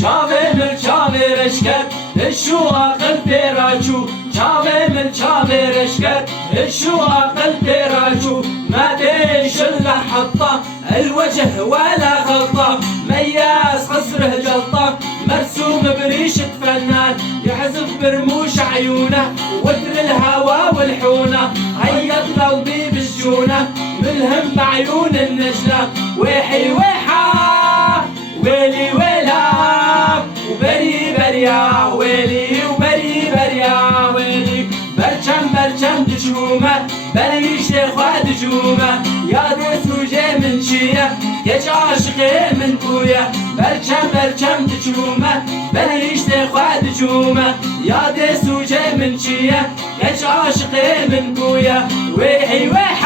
Çavemil çaver eşker şu akıl teraçu Çavemil çaver eşker şu akıl teraçu ما ديش الا حطه الوجه ولا غلطه مياس خصره جلطه مرسوم بريشة فنان يحزف برموش عيونه وتر الهوى والحونه هيط قلبي بالجونه ملهم بعيون النجله ويحي ويحا ويلي ويلا وبري بريا ويلي وبري بريا ويلي برچم برچم دجومه بریش خواد دجومه یاد سوژه من چیه geç aşıkı من بویه برچم برچم دجومه بریش خواد دجومه یاد سوژه من چیه geç aşıkı من بویه ویحی ویحی